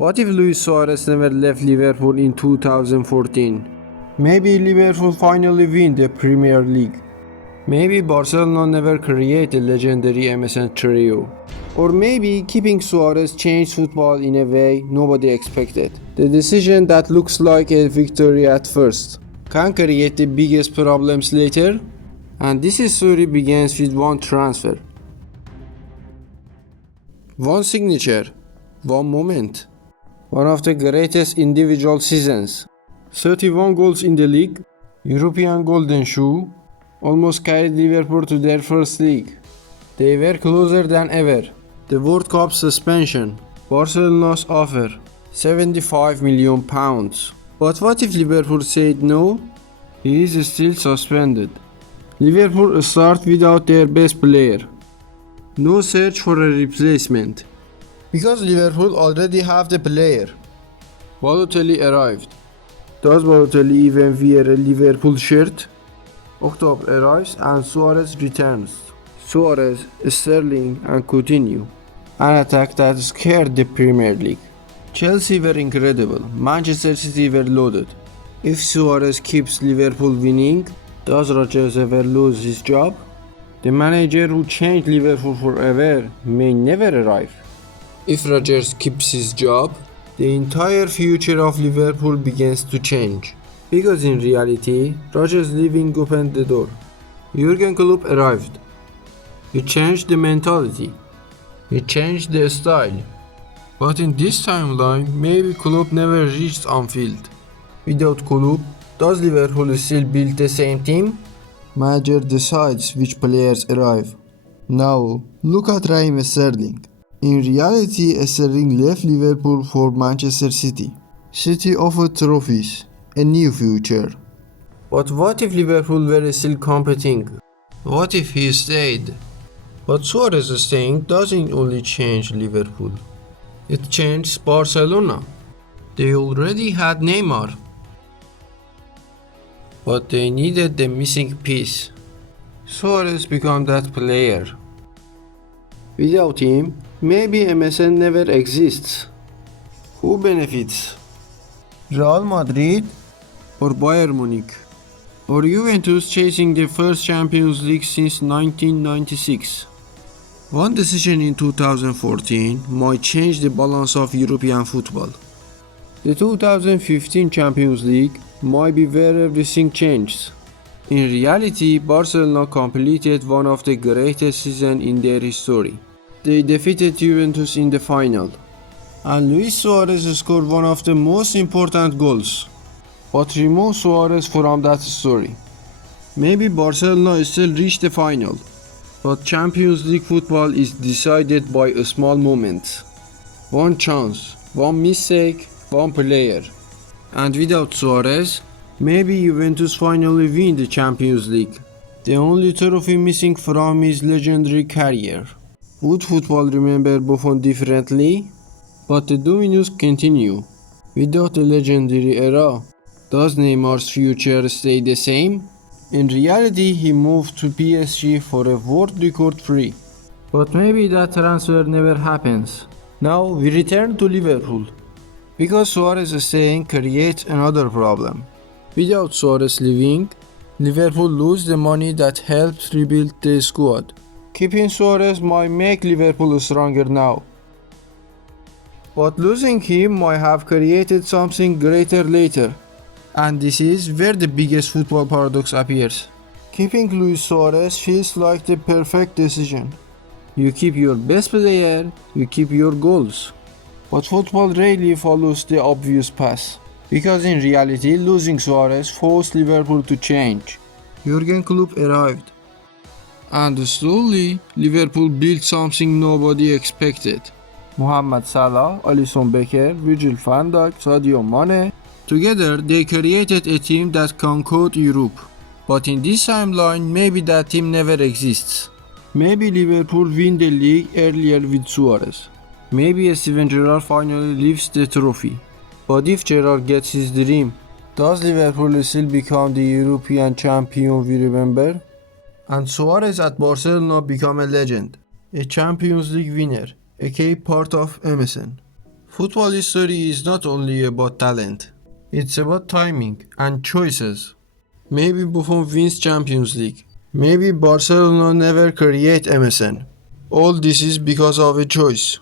What if Luis Suárez never left Liverpool in 2014? Maybe Liverpool finally win the Premier League. Maybe Barcelona never create a legendary MSN trio. Or maybe keeping Suárez changed football in a way nobody expected. The decision that looks like a victory at first can create the biggest problems later. And this story begins with one transfer. One signature. One moment. One of the greatest individual seasons. 31 goals in the league. European Golden Shoe. Almost carried Liverpool to their first league. They were closer than ever. The World Cup suspension. Barcelona's offer. £75 million. But what if Liverpool said no? He is still suspended. Liverpool start without their best player. No search for a replacement. Because Liverpool already have the player. Balotelli arrived. Does Balotelli even wear a Liverpool shirt? October arrives and Suárez returns. Suárez, Sterling and Coutinho. An attack that scared the Premier League. Chelsea were incredible. Manchester City were loaded. If Suárez keeps Liverpool winning, does Rodgers ever lose his job? The manager who changed Liverpool forever may never arrive. If Rodgers keeps his job, the entire future of Liverpool begins to change. Because in reality, Rodgers leaving opened the door. Jurgen Klopp arrived. He changed the mentality. He changed the style. But in this timeline, maybe Klopp never reached Anfield. Without Klopp, does Liverpool still build the same team? Manager decides which players arrive. Now, look at Raheem Sterling. In reality, Sterling left Liverpool for Manchester City. City offered trophies. A new future. But what if Liverpool were still competing? What if he stayed? But Suárez staying doesn't only change Liverpool. It changed Barcelona. They already had Neymar. But they needed the missing piece. Suárez became that player. Without him, maybe MSN never exists. Who benefits? Real Madrid? Or Bayern Munich, or Juventus chasing the first Champions League since 1996. One decision in 2014 might change the balance of European football. The 2015 Champions League might be where everything changes. In reality, Barcelona completed one of the greatest seasons in their history. They defeated Juventus in the final, and Luis Suárez scored one of the most important goals. But remove Suárez from that story. Maybe Barcelona still reached the final, but Champions League football is decided by a small moment. One chance, one mistake, one player. And without Suárez, maybe Juventus finally win the Champions League. The only trophy missing from his legendary career. Would football remember Buffon differently? But the dominoes continue. Without the legendary era, does Neymar's future stay the same? In reality, he moved to PSG for a world record free. But maybe that transfer never happens. Now we return to Liverpool. Because Suárez staying creates another problem. Without Suárez leaving, Liverpool lose the money that helped rebuild the squad. Keeping Suárez might make Liverpool stronger now. But losing him might have created something greater later. And this is where the biggest football paradox appears. Keeping Luis Suárez feels like the perfect decision. You keep your best player, you keep your goals. But football rarely follows the obvious path. Because in reality, losing Suárez forced Liverpool to change. Jurgen Klopp arrived. And slowly, Liverpool built something nobody expected. Mohamed Salah, Alisson Becker, Virgil van Dijk, Sadio Mane. Together, they created a team that conquered Europe. But in this timeline, maybe that team never exists. Maybe Liverpool win the league earlier with Suárez. Maybe Steven Gerrard finally lifts the trophy. But if Gerrard gets his dream, does Liverpool still become the European champion we remember? And Suárez at Barcelona become a legend, a Champions League winner, a key part of MSN. Football history is not only about talent, it's about timing and choices. Maybe Buffon wins Champions League. Maybe Barcelona never create MSN. All this is because of a choice.